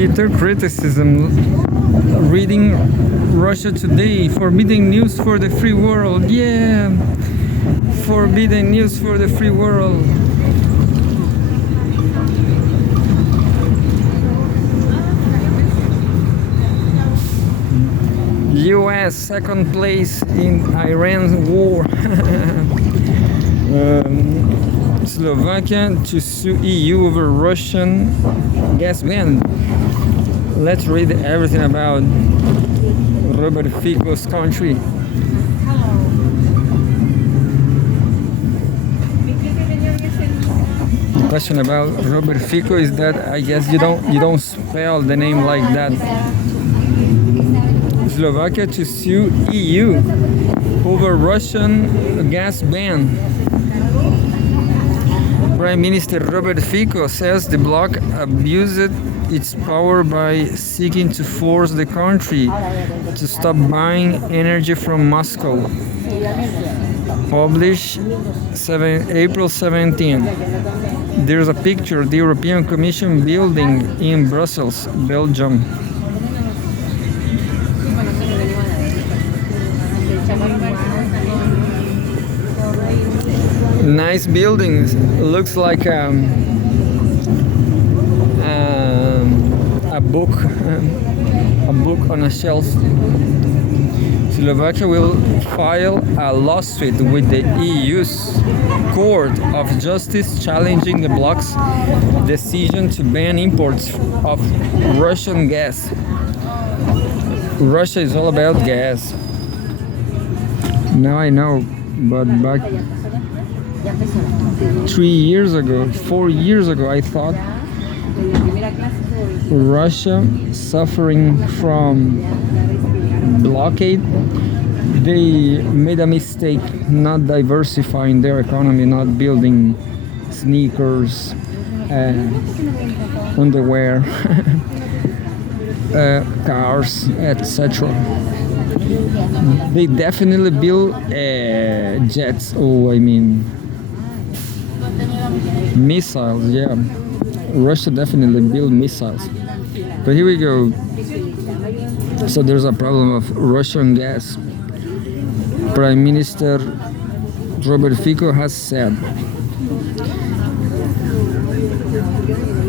Bitter criticism. Reading Russia Today. Forbidden news for the free world. Yeah. Forbidden news for the free world. US second place in Iran war. Slovakia to sue EU over Russian gas ban. Let's read everything about Robert Fico's country. The question about Robert Fico is that I guess you don't spell the name like that. Slovakia to sue EU over Russian gas ban. Prime Minister Robert Fico says the bloc abused its power by seeking to force the country to stop buying energy from Moscow. Published April 17. There's a picture of the European Commission building in Brussels, Belgium. Nice buildings. Looks like a book on a shelf. Slovakia will file a lawsuit with the EU's Court of Justice challenging the bloc's decision to ban imports of Russian gas. Russia is all about gas. Now I know, but back 4 years ago, I thought Russia suffering from blockade, they made a mistake not diversifying their economy, not building sneakers, underwear, cars, etc. They definitely build jets, missiles, yeah. Russia definitely build missiles. But here we go. So there's a problem of Russian gas. Prime Minister Robert Fico has said.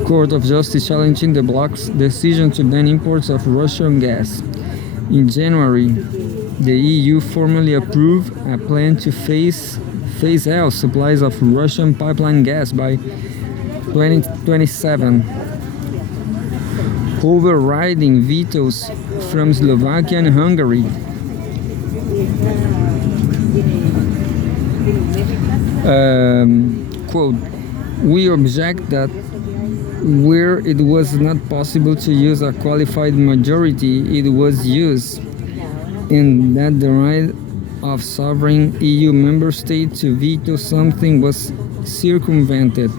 Court of Justice challenging the bloc's decision to ban imports of Russian gas. In January, the EU formally approved a plan to phase out supplies of Russian pipeline gas by 2027, overriding vetoes from Slovakia and Hungary. Quote, we object that where it was not possible to use a qualified majority, it was used, and that the right of sovereign EU member state to veto something was circumvented.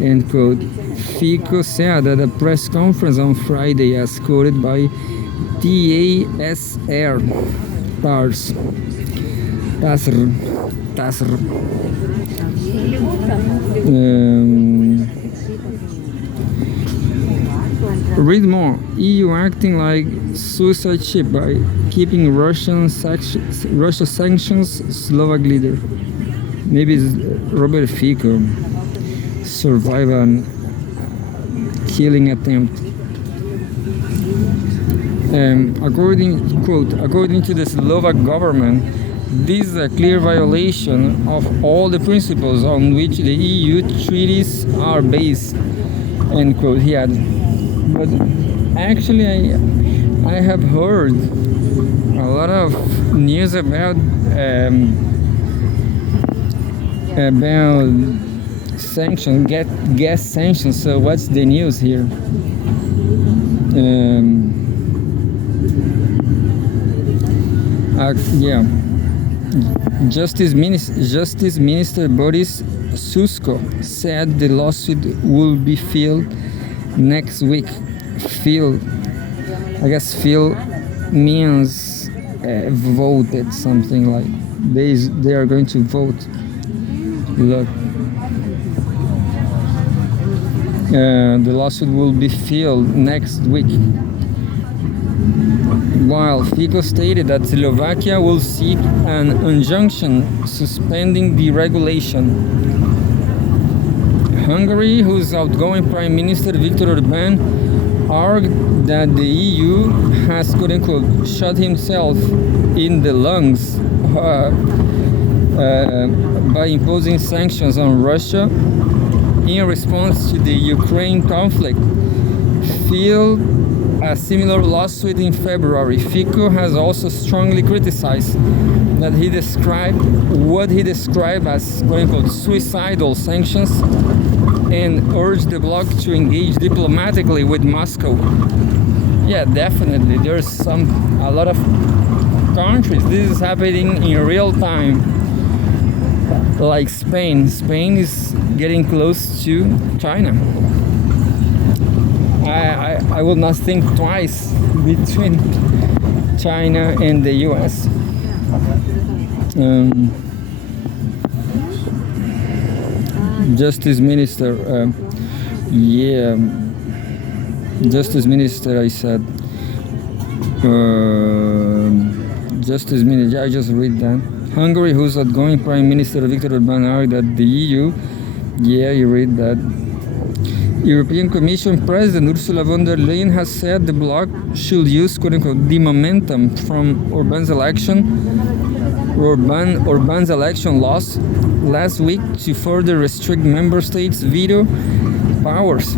End quote. Fico said at a press conference on Friday, as quoted by TASR. Read more. EU acting like suicide ship by keeping Russia sanctions. Slovak leader. Maybe it's Robert Fico survived a killing attempt. According to the Slovak government, this is a clear violation of all the principles on which the EU treaties are based. End quote. He had. But actually, I have heard a lot of news about sanctions, gas sanctions. So what's the news here? Yeah. Justice Minister Boris Susko said the lawsuit will be filed next week. Filed means voted, something like they are going to vote. Look. The lawsuit will be filed next week. While Fico stated that Slovakia will seek an injunction suspending the regulation. Hungary, whose outgoing Prime Minister Viktor Orbán argued that the EU has quote-unquote shot himself in the lungs by imposing sanctions on Russia in response to the Ukraine conflict, filed a similar lawsuit in February. Fico has also strongly criticized that what he described as quote-unquote suicidal sanctions and urged the bloc to engage diplomatically with Moscow. Yeah, definitely. There's a lot of countries. This is happening in real time. Like Spain. Spain is getting close to China. I will not think twice between China and the US. Justice Minister, Justice Minister, I said. Justice Minister, I just read that. Hungary, whose outgoing Prime Minister Viktor Orbán argued that the EU, you read that. European Commission President Ursula von der Leyen has said the bloc should use quote-unquote the momentum from Orbán's election loss last week to further restrict member states' veto powers.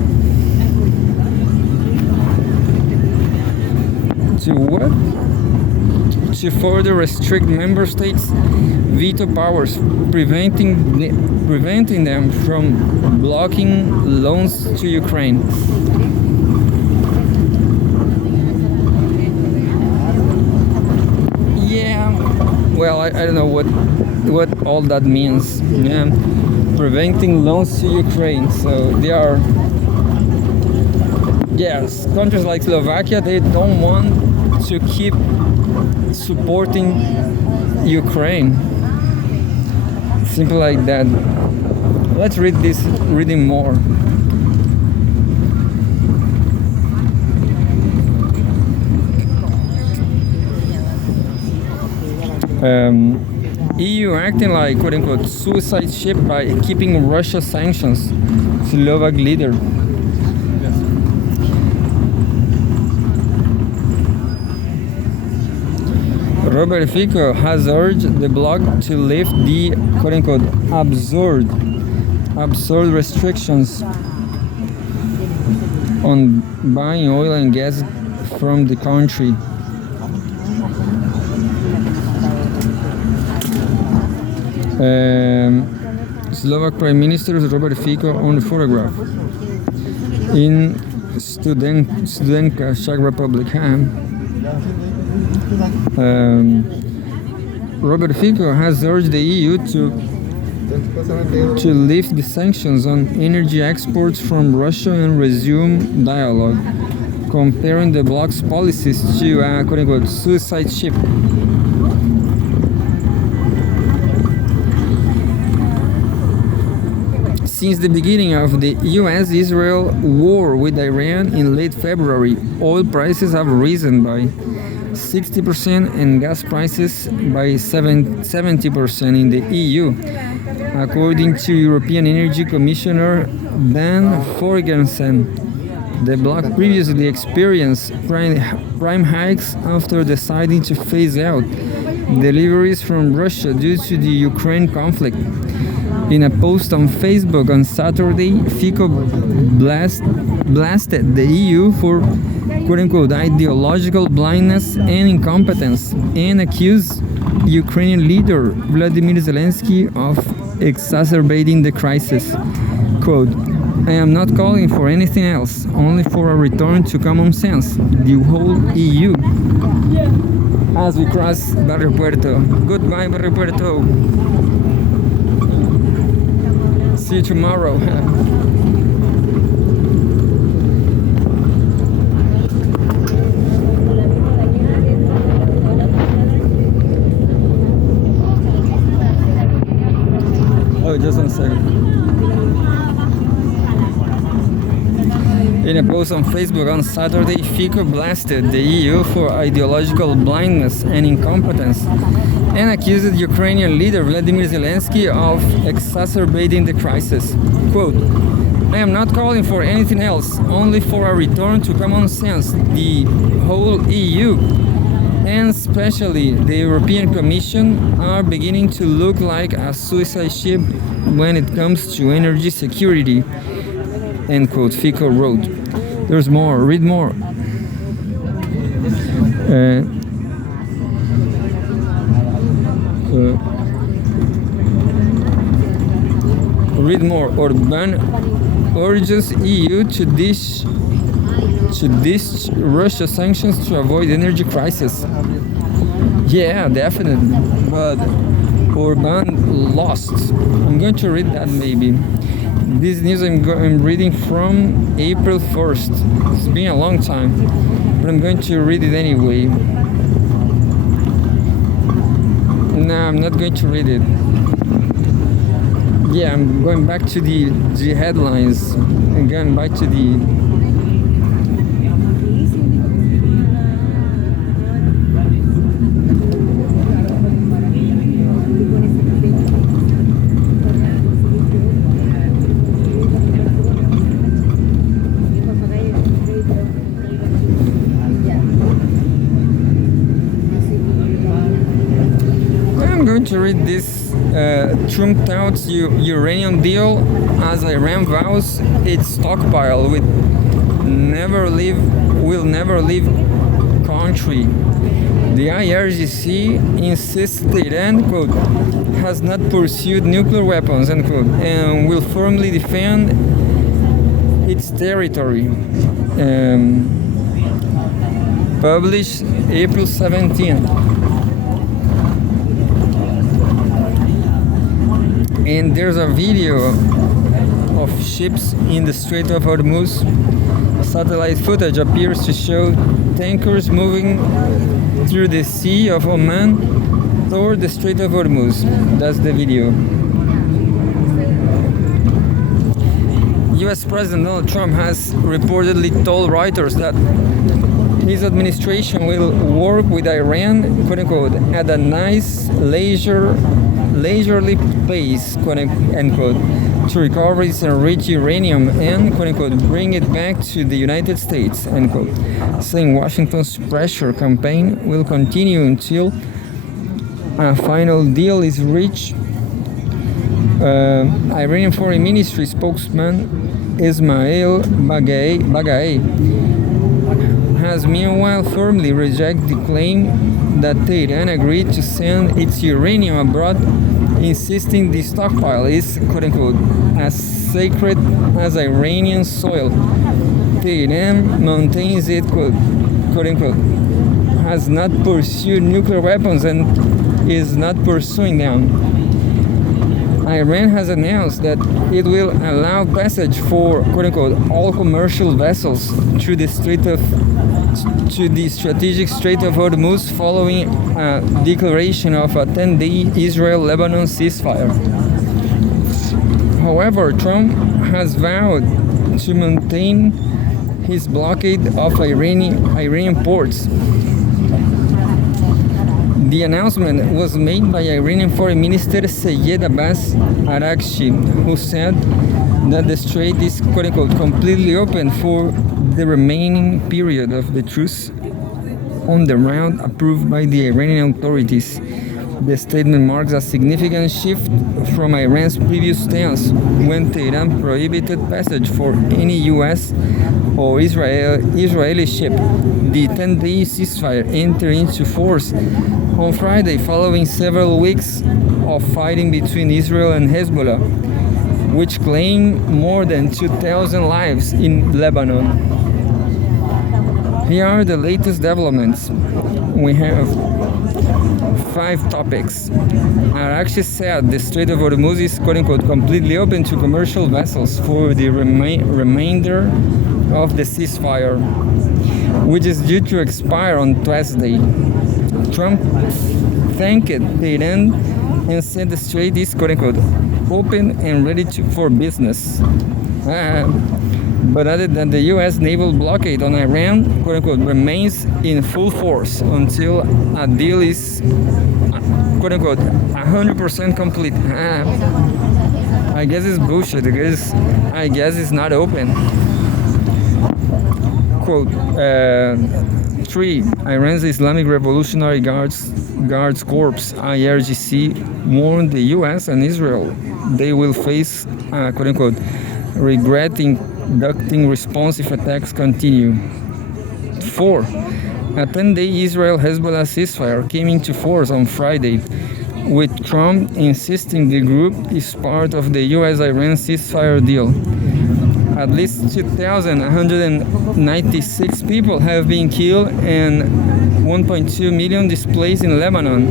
To what? To further restrict member states' veto powers, preventing them from blocking loans to Ukraine. Yeah, well, I don't know what all that means. Yeah, preventing loans to Ukraine. So they are, yes, countries like Slovakia, they don't want to keep supporting Ukraine. Simple like that. Let's read reading more. EU acting like quote-unquote suicide ship by keeping Russia sanctions. Slovak leader. Robert Fico has urged the bloc to lift the quote-unquote absurd restrictions on buying oil and gas from the country. Slovak Prime Minister Robert Fico on the photograph in Studenka, Czech Republic. Robert Fico has urged the EU to lift the sanctions on energy exports from Russia and resume dialogue, comparing the bloc's policies to a quote-unquote suicide ship. Since the beginning of the US-Israel war with Iran in late February, oil prices have risen by 60% and gas prices by 70% in the EU, according to European Energy Commissioner Dan Jorgensen. The bloc previously experienced prime hikes after deciding to phase out deliveries from Russia due to the Ukraine conflict. In a post on Facebook on Saturday, Fico blasted the EU for quote-unquote ideological blindness and incompetence and accused Ukrainian leader Vladimir Zelensky of exacerbating the crisis. Quote, "I am not calling for anything else, only for a return to common sense, the whole EU." As we cross Barrio Puerto. Goodbye, Barrio Puerto. See you tomorrow. Oh, just one second. In a post on Facebook on Saturday, Fico blasted the EU for ideological blindness and incompetence and accused Ukrainian leader Vladimir Zelensky of exacerbating the crisis. Quote, I am not calling for anything else, only for a return to common sense. The whole EU, and especially the European Commission, are beginning to look like a suicide ship when it comes to energy security. End quote, Fico wrote. There's more, read more. Read more. Orban urges EU to ditch Russia sanctions to avoid energy crisis. Yeah, definitely. But Orban lost. I'm going to read that maybe. This news I'm reading from April 1st. It's been a long time, but I'm going to read it anyway. No, I'm not going to read it. Yeah, I'm going back to the headlines. I'm going back to the... I'm going to read this. Trump touts uranium deal as Iran vows its stockpile will never leave country. The IRGC insists that Iran, quote, has not pursued nuclear weapons, end quote, and will firmly defend its territory. Published April 17th. And there's a video of ships in the Strait of Hormuz. Satellite footage appears to show tankers moving through the Sea of Oman toward the Strait of Hormuz. That's the video. US President Donald Trump has reportedly told Reuters that his administration will work with Iran, quote unquote, at a nice leisurely pace, quote unquote, to recover its enriched uranium and, quote unquote, bring it back to the United States, end quote, saying Washington's pressure campaign will continue until a final deal is reached. Iranian Foreign Ministry spokesman Ismail Baghai has meanwhile firmly rejected the claim that Tehran agreed to send its uranium abroad, insisting the stockpile is, quote unquote, as sacred as Iranian soil. Tehran maintains it, quote unquote, has not pursued nuclear weapons and is not pursuing them. Iran has announced that it will allow passage for, quote unquote, all commercial vessels through the strategic Strait of Hormuz following a declaration of a 10-day Israel-Lebanon ceasefire. However, Trump has vowed to maintain his blockade of Iranian ports. The announcement was made by Iranian Foreign Minister Seyed Abbas Araghchi, who said that the strait is, quote unquote, completely open for the remaining period of the truce on the route approved by the Iranian authorities. The statement marks a significant shift from Iran's previous stance when Tehran prohibited passage for any US or Israeli ship. The 10-day ceasefire entered into force on Friday following several weeks of fighting between Israel and Hezbollah, which claimed more than 2,000 lives in Lebanon. Here are the latest developments. We have 5 topics. Araghchi said the Strait of Hormuz is, quote unquote, completely open to commercial vessels for the remainder of the ceasefire, which is due to expire on Thursday. Trump thanked Tehran and said the strait is, quote unquote, open and ready for business. but added that the U.S. naval blockade on Iran, quote unquote, remains in full force until a deal is, quote unquote, 100% complete. I guess it's bullshit because I guess it's not open. Quote, 3. Iran's Islamic Revolutionary Guards Corps, IRGC, warned the U.S. and Israel they will face, quote unquote, regretting conducting response if attacks continue. 4. A 10-day Israel-Hezbollah ceasefire came into force on Friday, with Trump insisting the group is part of the U.S.-Iran ceasefire deal. At least 2,196 people have been killed and 1.2 million displaced in Lebanon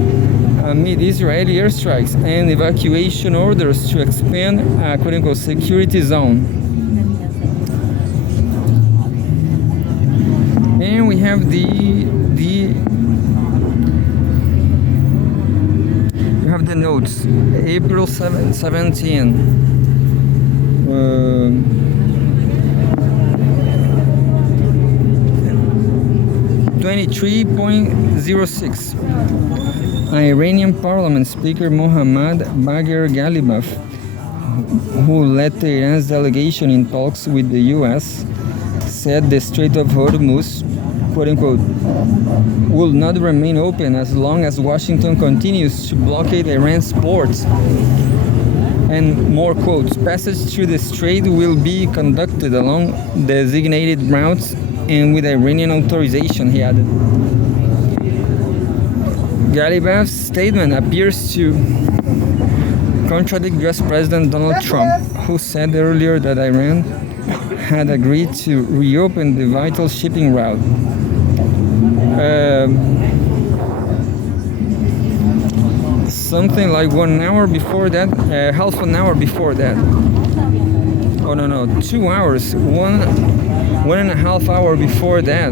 amid Israeli airstrikes and evacuation orders to expand a quote-unquote security zone. And we have the notes. April 17. 23.06. Iranian Parliament Speaker Mohammad Bagher Ghalibaf, who led Tehran's delegation in talks with the U.S., said the Strait of Hormuz, quote-unquote, will not remain open as long as Washington continues to blockade Iran's ports. And more quotes, passage through the strait will be conducted along designated routes and with Iranian authorization, he added. Ghalibaf's statement appears to contradict US President Donald Trump, who said earlier that Iran had agreed to reopen the vital shipping route. Something like 1 hour before that, half an hour before that. Oh no, 2 hours, one and a half hour before that.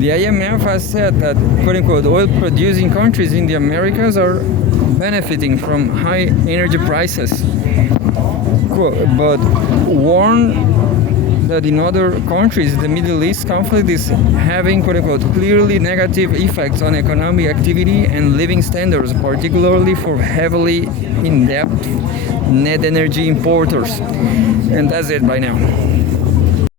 The IMF has said that, quote-unquote, oil-producing countries in the Americas are benefiting from high energy prices, but warned that in other countries, the Middle East conflict is having, quote-unquote, clearly negative effects on economic activity and living standards, particularly for heavily in-depth net energy importers. And that's it by now.